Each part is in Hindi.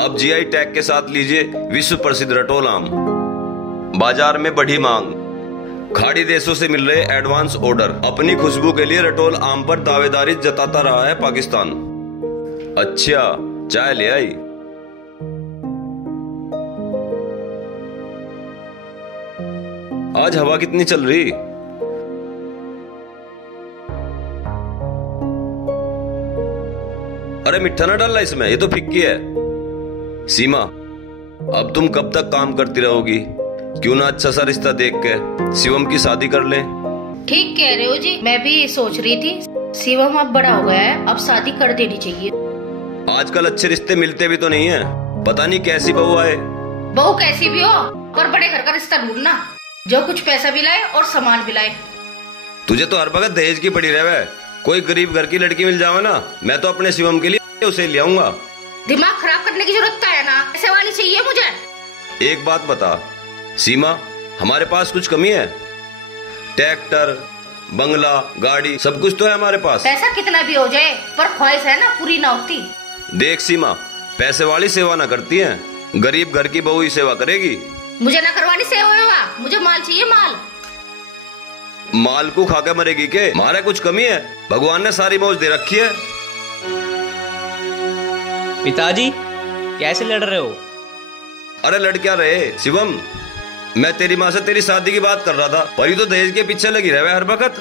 अब जीआई टैग के साथ लीजिए विश्व प्रसिद्ध रटोल आम। बाजार में बढ़ी मांग, खाड़ी देशों से मिल रहे एडवांस ऑर्डर। अपनी खुशबू के लिए रटोल आम पर दावेदारी जताता रहा है पाकिस्तान। अच्छा, चाय ले आई। आज हवा कितनी चल रही। अरे मिठा ना डालना इसमें, ये तो फिक्की है। सीमा, अब तुम कब तक काम करती रहोगी? क्यों ना अच्छा सा रिश्ता देख के शिवम की शादी कर ले। ठीक कह रहे हो जी, मैं भी सोच रही थी शिवम अब बड़ा हो गया है, अब शादी कर देनी चाहिए। आजकल अच्छे रिश्ते मिलते भी तो नहीं है। पता नहीं कैसी बहू आए। बहू कैसी भी हो, पर बड़े घर का रिश्ता ढूंढना जो कुछ पैसा भी लाए और सामान भी लाए। तुझे तो हर वक्त दहेज की पड़ी रहे। कोई गरीब घर की लड़की मिल जावे ना, मैं तो अपने शिवम के लिए उसे ले आऊंगा। दिमाग खराब करने की जरूरत है ना, ऐसे वाली चाहिए मुझे। एक बात बता सीमा, हमारे पास कुछ कमी है? ट्रैक्टर, बंगला, गाड़ी सब कुछ तो है हमारे पास। पैसा कितना भी हो जाए, पर ख्वाहिश है ना पूरी ना होती। देख सीमा, पैसे वाली सेवा ना करती है, गरीब घर की बहू ही सेवा करेगी। मुझे ना करवानी सेवा, मुझे माल चाहिए, माल। माल को खाके मरेगी के? मारे कुछ कमी है? भगवान ने सारी मौज दे रखी है। पिताजी कैसे लड़ रहे हो? अरे लड़ क्या रहे शिवम, मैं तेरी माँ से तेरी शादी की बात कर रहा था, पर ये तो दहेज के पीछे लगी रहे हर वक्त।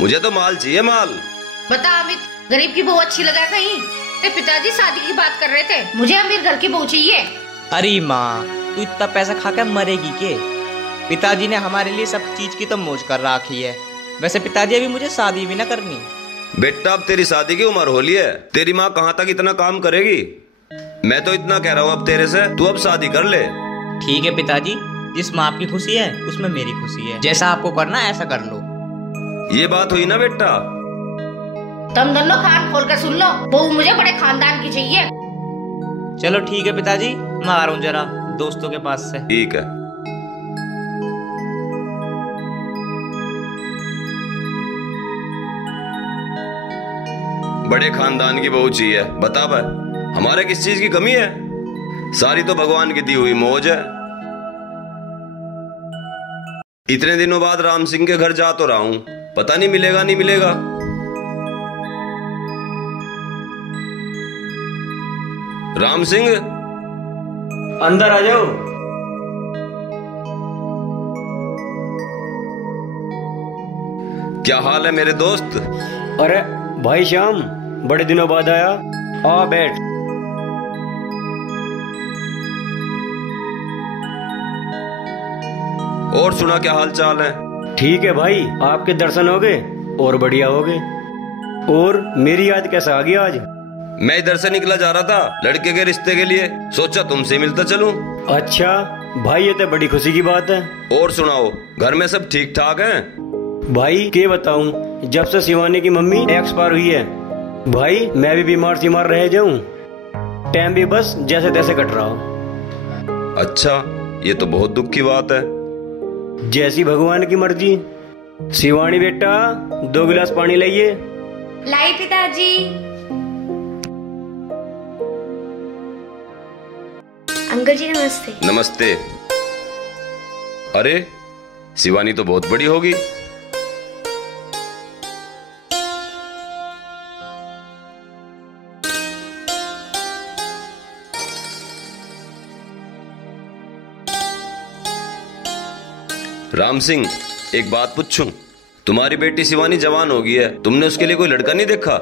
मुझे तो माल चाहिए, माल। बता अमित, गरीब की बहू अच्छी लगा कहीं? पिताजी शादी की बात कर रहे थे, मुझे अमीर घर की बहू चाहिए। अरे माँ, तू इतना पैसा खाकर मरेगी के? पिताजी ने हमारे लिए सब चीज की तो मौज कर रखी है। वैसे पिताजी अभी मुझे शादी भी ना करनी। बेटा अब तेरी शादी की उम्र हो ली है, तेरी माँ कहाँ तक इतना काम करेगी? मैं तो इतना कह रहा हूँ अब तेरे से, तू अब शादी कर ले। ठीक है पिताजी, जिस माँ की खुशी है उसमें मेरी खुशी है। जैसा आपको करना है ऐसा कर लो। ये बात हुई ना बेटा। तुम दोनों कान खोल कर सुन लो, बहू मुझे बड़े खानदान की चाहिए। चलो ठीक है पिताजी, मैं आ रहा हूँ जरा दोस्तों के पास से। ठीक है। बड़े खानदान की बहू चाहिए, बता भाई हमारे किस चीज की कमी है? सारी तो भगवान की दी हुई मौज है। इतने दिनों बाद राम सिंह के घर जा तो रहा हूं, पता नहीं मिलेगा नहीं मिलेगा। राम सिंह, अंदर आ जाओ। क्या हाल है मेरे दोस्त? अरे भाई श्याम, बड़े दिनों बाद आया, आ बैठ। और सुना क्या हाल चाल है? ठीक है भाई, आपके दर्शन हो गए और बढ़िया हो गए। और मेरी याद कैसा आ गई आज? मैं इधर से निकला जा रहा था लड़के के रिश्ते के लिए, सोचा तुमसे मिलता चलूं। अच्छा भाई, ये तो बड़ी खुशी की बात है। और सुनाओ, घर में सब ठीक ठाक हैं? भाई क्या बताऊं, जब से शिवानी की मम्मी एक्सपायर हुई है भाई, मैं भी बीमार सीमार रह जाऊं, टाइम भी बस जैसे तैसे कट रहा हो। अच्छा, ये तो बहुत दुख की बात है। जैसी भगवान की मर्जी। शिवानी बेटा, 2 गिलास पानी लाइए। लाई पिताजी। अंकल जी नमस्ते। नमस्ते। अरे शिवानी तो बहुत बड़ी होगी। राम सिंह, एक बात पूछूं? तुम्हारी बेटी शिवानी जवान हो गई है, तुमने उसके लिए कोई लड़का नहीं देखा?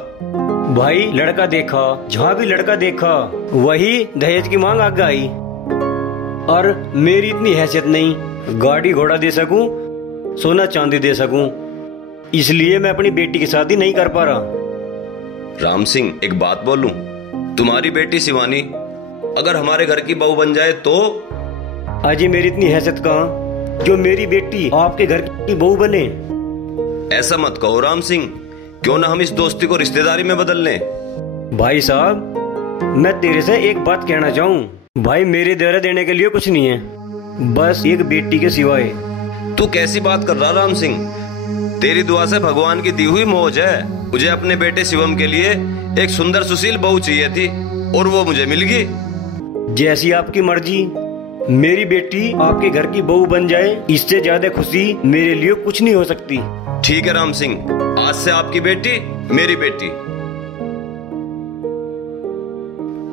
भाई लड़का देखा, जहाँ भी लड़का देखा वही दहेज की मांग आगे आई। और मेरी इतनी हैसियत नहीं, गाड़ी घोड़ा दे सकूं, सोना चांदी दे सकूं, इसलिए मैं अपनी बेटी की शादी नहीं कर पा रहा। राम सिंह, एक बात बोलूं? तुम्हारी बेटी शिवानी अगर हमारे घर की बहू बन जाए तो? अजय मेरी इतनी हैसियत कहाँ जो मेरी बेटी आपके घर की बहू बने। ऐसा मत कहो राम सिंह, क्यों ना हम इस दोस्ती को रिश्तेदारी में बदल लें। भाई साहब, मैं तेरे से एक बात कहना चाहूँ। भाई मेरे दर देने के लिए कुछ नहीं है, बस एक बेटी के सिवाय। तू कैसी बात कर रहा राम सिंह? तेरी दुआ से भगवान की दी हुई मौज है। मुझे अपने बेटे शिवम के लिए एक सुंदर सुशील बहू चाहिए थी और वो मुझे मिल गई। जैसी आपकी मर्जी। मेरी बेटी आपके घर की बहू बन जाए, इससे ज्यादा खुशी मेरे लिए कुछ नहीं हो सकती। ठीक है राम सिंह, आज से आपकी बेटी मेरी बेटी।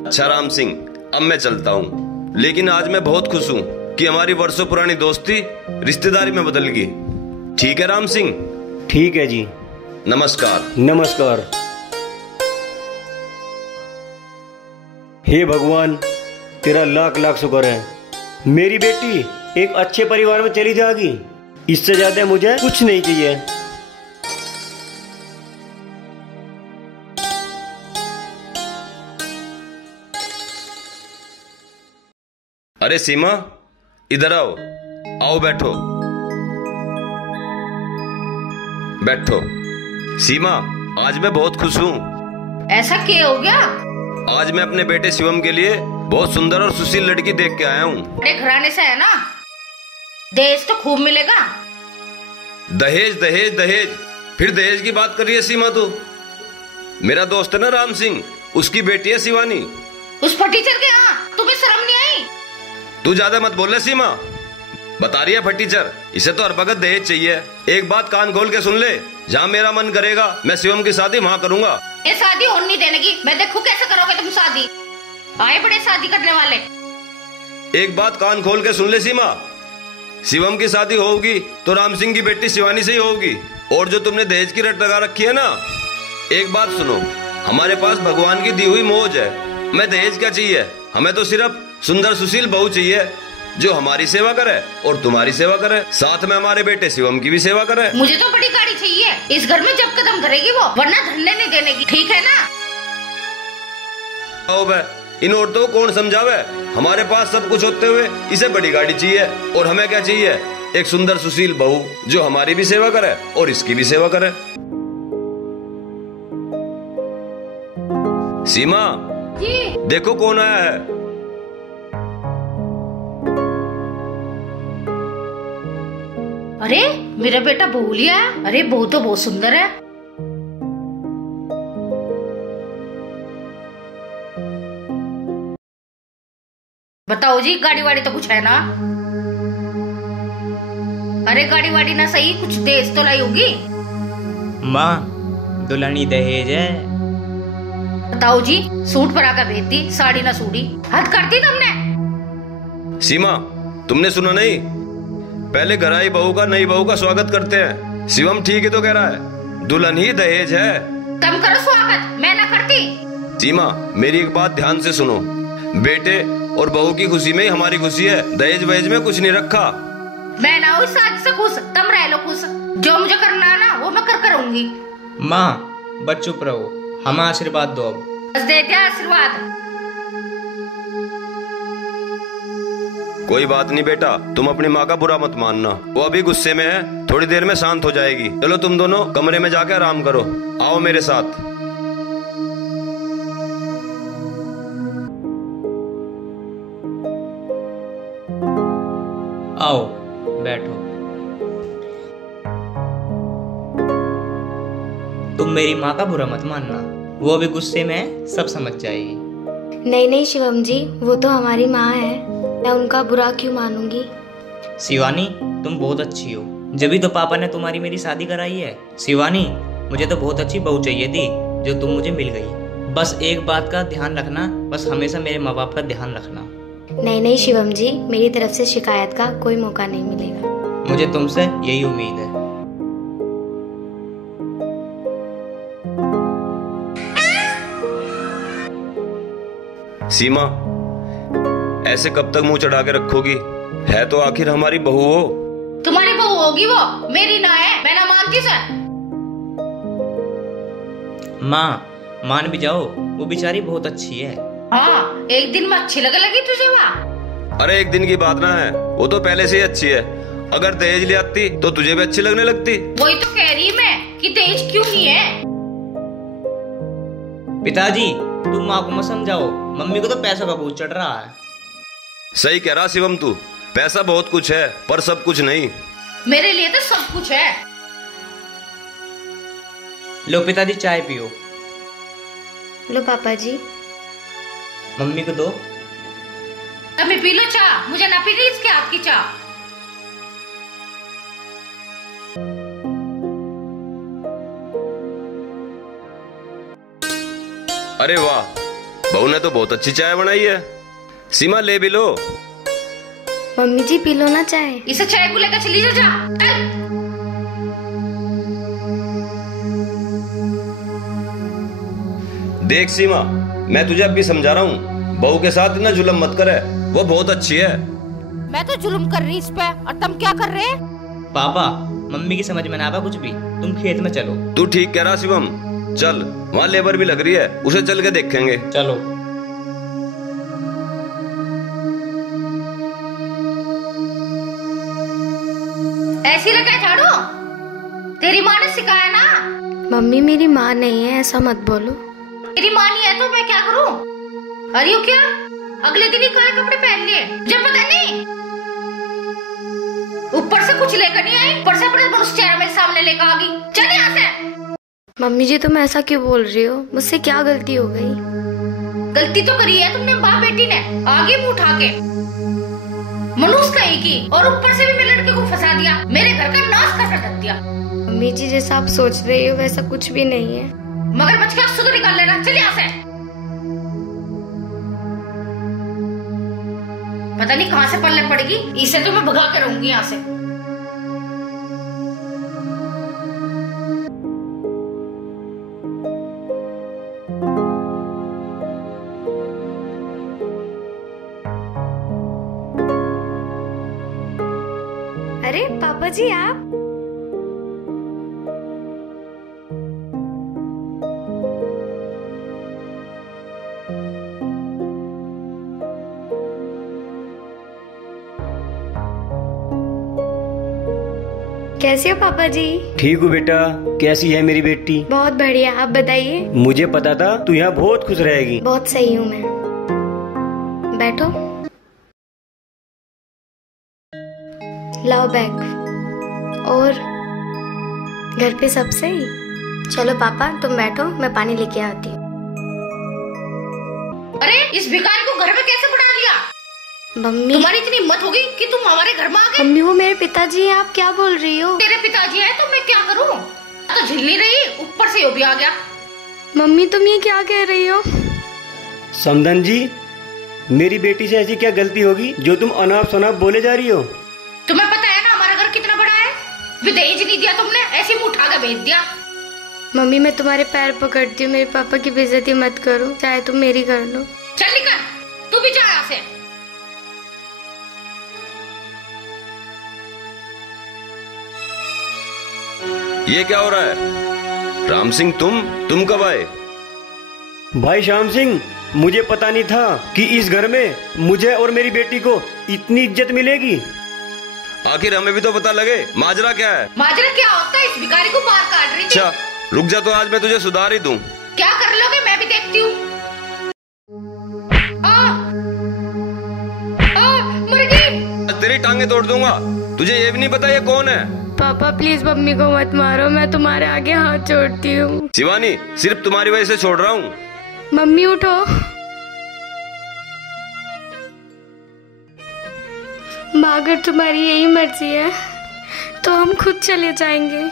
अच्छा राम सिंह, अब मैं चलता हूँ, लेकिन आज मैं बहुत खुश हूँ कि हमारी वर्षों पुरानी दोस्ती रिश्तेदारी में बदल गई। ठीक है राम सिंह? ठीक है जी। नमस्कार। नमस्कार। हे भगवान, तेरा लाख लाख शुक्र है। मेरी बेटी एक अच्छे परिवार में चली जाएगी, इससे ज्यादा मुझे कुछ नहीं चाहिए। अरे सीमा, इधर आओ। आओ बैठो। बैठो। सीमा, आज मैं बहुत खुश हूँ। ऐसा क्या हो गया? आज मैं अपने बेटे शिवम के लिए बहुत सुंदर और सुशील लड़की देख के आया हूँ। बड़े घराने से है ना, दहेज तो खूब मिलेगा। दहेज दहेज दहेज, फिर दहेज की बात कर रही है सीमा तू? मेरा दोस्त है ना राम सिंह, उसकी बेटी है शिवानी। उस फटीचर के यहाँ तुम्हें शर्म नहीं आई? तू ज्यादा मत बोल रहे सीमा। बता रही है फटीचर, इसे तो हर वक्त दहेज चाहिए। एक बात कान खोल के सुन ले, जहाँ मेरा मन करेगा मैं शिवम की शादी वहाँ करूँगा। ये शादी होने नहीं देने की। मैं देखूं कैसे करोगे तुम शादी। आए बड़े शादी करने वाले। एक बात कान खोल के सुन ले सीमा, शिवम की शादी होगी तो राम सिंह की बेटी शिवानी से ही होगी। और जो तुमने दहेज की रट लगा रखी है ना, एक बात सुनो, हमारे पास भगवान की दी हुई मौज है। हमें दहेज क्या चाहिए? हमें तो सिर्फ सुंदर सुशील बहू चाहिए जो हमारी सेवा करे और तुम्हारी सेवा करे, साथ में हमारे बेटे शिवम की भी सेवा करे। मुझे तो बड़ी गाड़ी चाहिए इस घर में जब कदम धरेगी वो, वरना धरने नहीं देने की। ठीक है ना? आओ बे, इन औरतों को कौन समझावे? हमारे पास सब कुछ होते हुए इसे बड़ी गाड़ी चाहिए। और हमें क्या चाहिए? एक सुंदर सुशील बहू जो हमारी भी सेवा करे और इसकी भी सेवा करे। सीमा जी। देखो कौन आया है। अरे मेरा बेटा बहू लिया है। अरे बहू तो बहुत सुंदर है। बताओ जी, गाड़ी वाड़ी तो कुछ है ना? अरे गाड़ी वाड़ी ना सही, कुछ दहेज तो लाई होगी। माँ, दुल्हनी दहेज है। बताओ जी, सूट पर आकर भेजती, साड़ी ना सूड़ी। हद करती तुमने। सीमा, तुमने सुना नहीं? पहले घर आई बहू का नई बहू का स्वागत करते हैं। शिवम ठीक ही तो कह रहा है, दुल्हन ही दहेज है। कम करो स्वागत, मैं ना करती। सीमा, मेरी एक बात ध्यान से सुनो, बेटे और बहू की खुशी में ही हमारी खुशी है। दहेज वहेज में कुछ नहीं रखा। मैं ना हुई शादी से खुश, तुम रह लो खुश। जो मुझे करना है ना वो मैं कर करूंगी। माँ, बस चुप रहो, हमें आशीर्वाद दो अब। बस दे दिया आशीर्वाद। कोई बात नहीं बेटा, तुम अपनी माँ का बुरा मत मानना। वो अभी गुस्से में है, थोड़ी देर में शांत हो जाएगी। चलो तुम दोनों कमरे में जाकर आराम करो। आओ मेरे साथ। आओ बैठो। तुम मेरी माँ का बुरा मत मानना, वो अभी गुस्से में है, सब समझ जाएगी। नहीं नहीं शिवम जी, वो तो हमारी माँ है, मैं उनका बुरा क्यों मानूंगी। शिवानी, तुम बहुत अच्छी हो, जब भी तो पापा ने तुम्हारी मेरी शादी कराई है। शिवानी, मुझे तो बहुत अच्छी बहू चाहिए थी जो तुम मुझे मिल गई। बस एक बात का ध्यान रखना, बस हमेशा मेरे माँ बाप का ध्यान रखना। नहीं नहीं शिवम जी, मेरी तरफ से शिकायत का कोई मौका नहीं मिलेगा। मुझे तुमसे यही उम्मीद है। सीमा, ऐसे कब तक मुंह चढ़ा के रखोगी? है तो आखिर हमारी बहू हो। तुम्हारी बहू होगी वो, मेरी ना है, मैं ना मानती सर। माँ, मान भी जाओ, वो बेचारी बहुत अच्छी है। हाँ, एक दिन में अच्छी लगी तुझे वहाँ। अरे एक दिन की बात ना है, वो तो पहले से ही अच्छी है। अगर दहेज ले आती तो तुझे भी अच्छी लगने लगती। वही तो कह रही मैं कि दहेज क्यों नहीं है। पिताजी, तुम माँ को मत समझाओ, मम्मी को तो पैसों का बोझ चढ़ रहा है। सही कह रहा शिवम तू, पैसा बहुत कुछ है पर सब कुछ नहीं। मेरे लिए तो सब कुछ है। लो पिताजी, चाय पियो। लो पापा जी। मम्मी को दो। अम्मी पी लो चाय, मुझे ना पीनी इसके हाथ की चाय। अरे वाह, बहू ने तो बहुत अच्छी चाय बनाई है। सीमा ले भी लो। मम्मी जी पी लो ना चाय। इसे चाय को लेकर चली जा। देख सीमा, मैं तुझे अब भी समझा रहा हूँ, बहू के साथ इतना जुल्म मत करे, वो बहुत अच्छी है। मैं तो जुल्म कर रही इस पे, और तुम क्या कर रहे? पापा, मम्मी की समझ में ना आवा कुछ भी, तुम खेत में चलो। तू ठीक कह रहा शिवम, चल, वहाँ लेबर भी लग रही है, उसे चल के देखेंगे। चलो। ऐसी लगा झाड़ू, तेरी माँ ने सिखाया ना। मम्मी मेरी माँ नहीं है, ऐसा मत बोलो। तेरी माँ नहीं है तो मैं क्या करूँ? अरे यो क्या, अगले दिन ही काले कपड़े पहन लिए, जब पता नहीं। ऊपर से कुछ लेकर नहीं आई, ऊपर से अपने मनुष्य चेहरा मेरे सामने लेकर आ गई। चल यहाँ से। मम्मी जी तुम ऐसा क्यों बोल रही हो? मुझसे क्या गलती हो गई? गलती तो करी है तुमने बाप बेटी ने, आगे मुंह उठा के मनुष्य कहीं की, और ऊपर से भी मेरे लड़के को फंसा दिया, मेरे घर का नाश कर रख दिया। मम्मी जी जैसा आप सोच रही हो वैसा कुछ भी नहीं है। मगर बच के सुधर निकाल लेना। चल यहाँ से। पता नहीं कहाँ से पलने पड़ेगी, इसे तो मैं भगा के रहूंगी यहाँ से। अरे पापा जी आप? कैसे हो पापा जी? ठीक हूँ बेटा, कैसी है मेरी बेटी? बहुत बढ़िया, आप बताइए। मुझे पता था तू यहाँ बहुत खुश रहेगी। बहुत सही हूँ मैं। बैठो। लाओ बैग। और घर पे सब सही? चलो पापा तुम बैठो, मैं पानी लेके आती हूँ। अरे इस भिखारी को घर में कैसे बढ़ा लिया? मम्मी तुम्हारी इतनी हिम्मत होगी कि तुम हमारे घर में आ गए? मम्मी वो मेरे पिताजी हैं, आप क्या बोल रही हो? तेरे पिताजी हैं तो मैं क्या करूं? तो झेल नहीं रही, ऊपर से वो भी आ गया। मम्मी तुम ये क्या कह रही हो? समधन जी, मेरी बेटी से ऐसी क्या गलती होगी जो तुम अनाप शनाप बोले जा रही हो? तुम्हें पता है ना हमारा घर कितना बड़ा है? दहेज नहीं दिया तुमने, ऐसे मुंह उठा के भेज दिया। मम्मी मैं तुम्हारे पैर पकड़ती हूँ, मेरे पापा की बेइज्जती मत करो, चाहे तुम मेरी कर लो। चल निकल, तू भी जा यहाँ से। ये क्या हो रहा है? राम सिंह तुम कब आए? भाई श्याम सिंह, मुझे पता नहीं था कि इस घर में मुझे और मेरी बेटी को इतनी इज्जत मिलेगी। आखिर हमें भी तो पता लगे, माजरा क्या है? माजरा क्या होता है? इस भिखारी को बाहर काट रही थी। अच्छा रुक जा, तो आज मैं तुझे सुधार ही दूं। क्या कर लोगे मैं भी देखती हूँ। मर गई। तेरी टांगे तोड़ दूंगा। तुझे ये भी नहीं पता ये कौन है? पापा प्लीज मम्मी को मत मारो, मैं तुम्हारे आगे हाथ जोड़ती हूँ। शिवानी, सिर्फ तुम्हारी वजह से छोड़ रहा हूँ। मम्मी उठो। माँ अगर तुम्हारी यही मर्जी है तो हम खुद चले जाएंगे।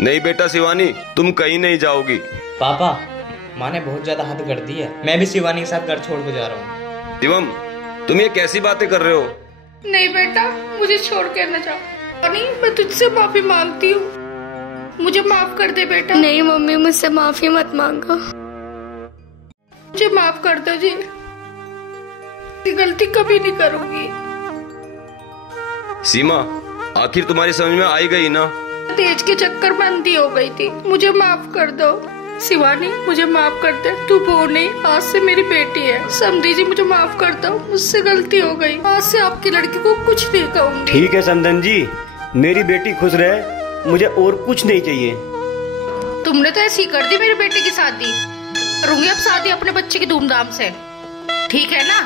नहीं बेटा शिवानी, तुम कहीं नहीं जाओगी। पापा, माँ ने बहुत ज्यादा हद कर दी है, मैं भी शिवानी के साथ घर छोड़ के जा रहा हूँ। शिवम, तुम ये कैसी बातें कर रहे हो? नहीं बेटा, मुझे छोड़ के न जाओ। नहीं, मैं तुझसे माफी मांगती हूँ, मुझे माफ कर दे बेटा। नहीं मम्मी, मुझसे माफी मत मांगो, मुझे माफ कर दो जी, गलती कभी नहीं करूंगी। सीमा, आखिर तुम्हारी समझ में आई गई ना? तेज के चक्कर में अंधी हो गई थी, मुझे माफ कर दो। शिवानी मुझे माफ कर दे, तू वो नहीं, आज से मेरी बेटी है। समधी जी मुझे माफ कर दो, मुझसे गलती हो गई, आज से आपकी लड़की को कुछ नहीं कहूंगी। ठीक है समधन जी, मेरी बेटी खुश रहे, मुझे और कुछ नहीं चाहिए। तुमने तो ऐसी कर दी मेरी बेटी की शादी, करूंगी अब शादी अपने बच्चे की धूमधाम से, ठीक है ना?